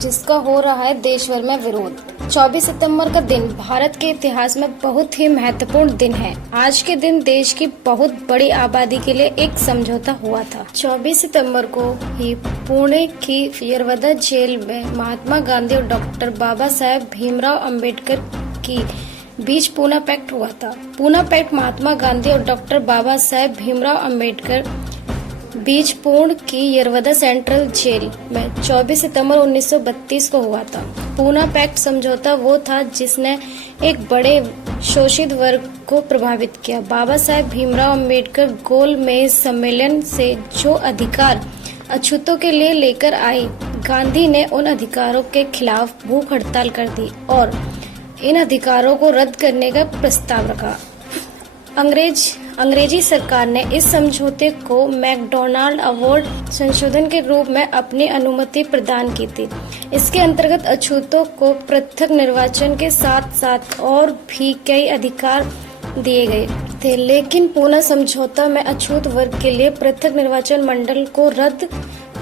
जिसका हो रहा है देश भर में विरोध। 24 सितंबर का दिन भारत के इतिहास में बहुत ही महत्वपूर्ण दिन है। आज के दिन देश की बहुत बड़ी आबादी के लिए एक समझौता हुआ था। 24 सितंबर को ही पुणे की यरवदा जेल में महात्मा गांधी और डॉक्टर बाबा साहेब भीमराव अंबेडकर की बीच पूना पैक्ट हुआ था। पूना पैक्ट महात्मा गांधी और डॉक्टर बाबा साहेब भीमराव अंबेडकर बीच पुणे की यरवदा सेंट्रल जेल में 24 सितंबर 1932 को हुआ था। पूना पैक्ट समझौता वो था जिसने एक बड़े शोषित वर्ग को प्रभावित किया। बाबा साहेब भीमराव अंबेडकर गोल मेज सम्मेलन से जो अधिकार अछूतों के लिए लेकर आए, गांधी ने उन अधिकारों के खिलाफ भूख हड़ताल कर दी और इन अधिकारों को रद्द करने का प्रस्ताव रखा। अंग्रेजी सरकार ने इस समझौते को मैकडॉनल्ड अवार्ड संशोधन के रूप में अपनी अनुमति प्रदान की थी। इसके अंतर्गत अछूतों को पृथक निर्वाचन के साथ साथ और भी कई अधिकार दिए गए थे, लेकिन पूना समझौता में अछूत वर्ग के लिए पृथक निर्वाचन मंडल को रद्द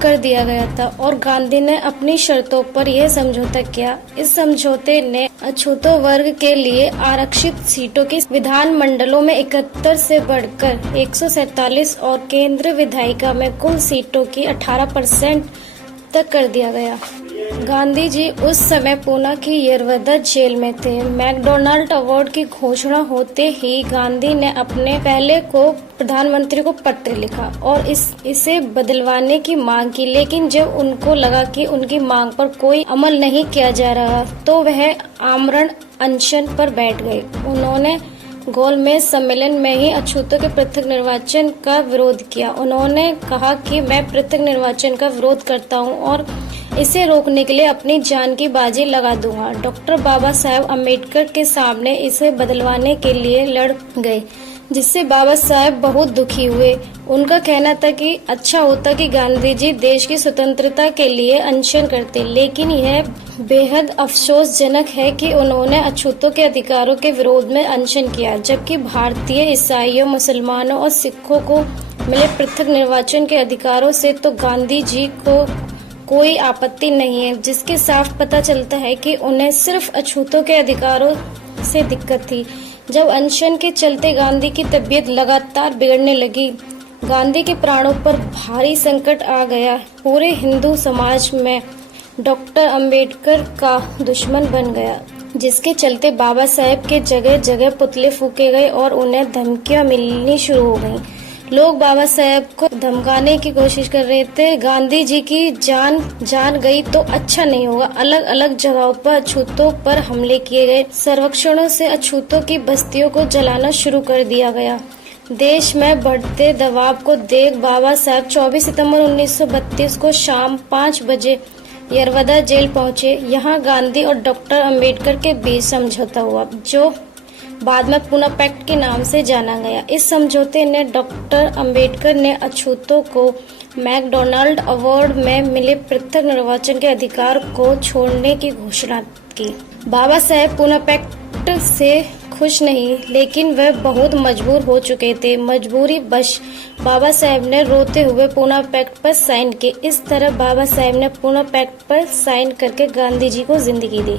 कर दिया गया था और गांधी ने अपनी शर्तों पर यह समझौता किया। इस समझौते ने अछूतों वर्ग के लिए आरक्षित सीटों की विधान मंडलों में 71 से बढ़कर 147 और केंद्र विधायिका में कुल सीटों की 18% तक कर दिया गया। गांधी जी उस समय पूना की यरवदा जेल में थे। मैकडॉनल्ड अवार्ड की घोषणा होते ही गांधी ने अपने पहले को प्रधानमंत्री को पत्र लिखा और इसे बदलवाने की मांग की, लेकिन जब उनको लगा कि उनकी मांग पर कोई अमल नहीं किया जा रहा तो वह आमरण अनशन पर बैठ गए। उन्होंने गोलमेज सम्मेलन में ही अछूतों के पृथक निर्वाचन का विरोध किया। उन्होंने कहा कि मैं पृथक निर्वाचन का विरोध करता हूं और इसे रोकने के लिए अपनी जान की बाजी लगा दूंगा। डॉक्टर बाबा साहेब अम्बेडकर के सामने इसे बदलवाने के लिए लड़ गए, जिससे बाबा साहेब बहुत दुखी हुए। उनका कहना था कि अच्छा होता कि गांधी जी देश की स्वतंत्रता के लिए अनशन करते, लेकिन यह बेहद अफसोसजनक है कि उन्होंने अछूतों के अधिकारों के विरोध में अनशन किया, जबकि भारतीय ईसाइयों, मुसलमानों और सिखों को मिले पृथक निर्वाचन के अधिकारों से तो गांधी जी को कोई आपत्ति नहीं है, जिसके साफ पता चलता है कि उन्हें सिर्फ अछूतों के अधिकारों से दिक्कत थी। जब अनशन के चलते गांधी की तबीयत लगातार बिगड़ने लगी, गांधी के प्राणों पर भारी संकट आ गया। पूरे हिंदू समाज में डॉक्टर अंबेडकर का दुश्मन बन गया, जिसके चलते बाबा साहेब के जगह जगह पुतले फूके गए और उन्हें धमकियां मिलनी शुरू हो गईं। लोग बाबा साहेब को धमकाने की कोशिश कर रहे थे। गांधी जी की जान गई तो अच्छा नहीं होगा। अलग अलग जगहों पर अछूतों पर हमले किए गए। सर्वेक्षणों से अछूतों की बस्तियों को जलाना शुरू कर दिया गया। देश में बढ़ते दबाव को देख बाबा साहेब 24 सितंबर 1932 को शाम 5 बजे यरवदा जेल पहुंचे। यहाँ गांधी और डॉक्टर अंबेडकर के बीच समझौता हुआ, जो बाद में पूना पैक्ट के नाम से जाना गया। इस समझौते ने डॉक्टर अंबेडकर ने अछूतों को मैकडॉनल्ड अवार्ड में मिले पृथक निर्वाचन के अधिकार को छोड़ने की घोषणा की। बाबा साहेब पूना पैक्ट से खुश नहीं, लेकिन वह बहुत मजबूर हो चुके थे। मजबूरी बश बाबा साहेब ने रोते हुए पूना पैक्ट पर साइन किए। इस तरह बाबा साहेब ने पूना पैक्ट पर साइन करके गांधी जी को जिंदगी दी।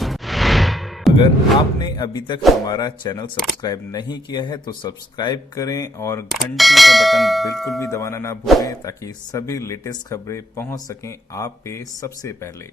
अगर आपने अभी तक हमारा चैनल सब्सक्राइब नहीं किया है तो सब्सक्राइब करें और घंटी का बटन बिल्कुल भी दबाना ना भूलें, ताकि सभी लेटेस्ट खबरें पहुंच सकें आप पे सबसे पहले।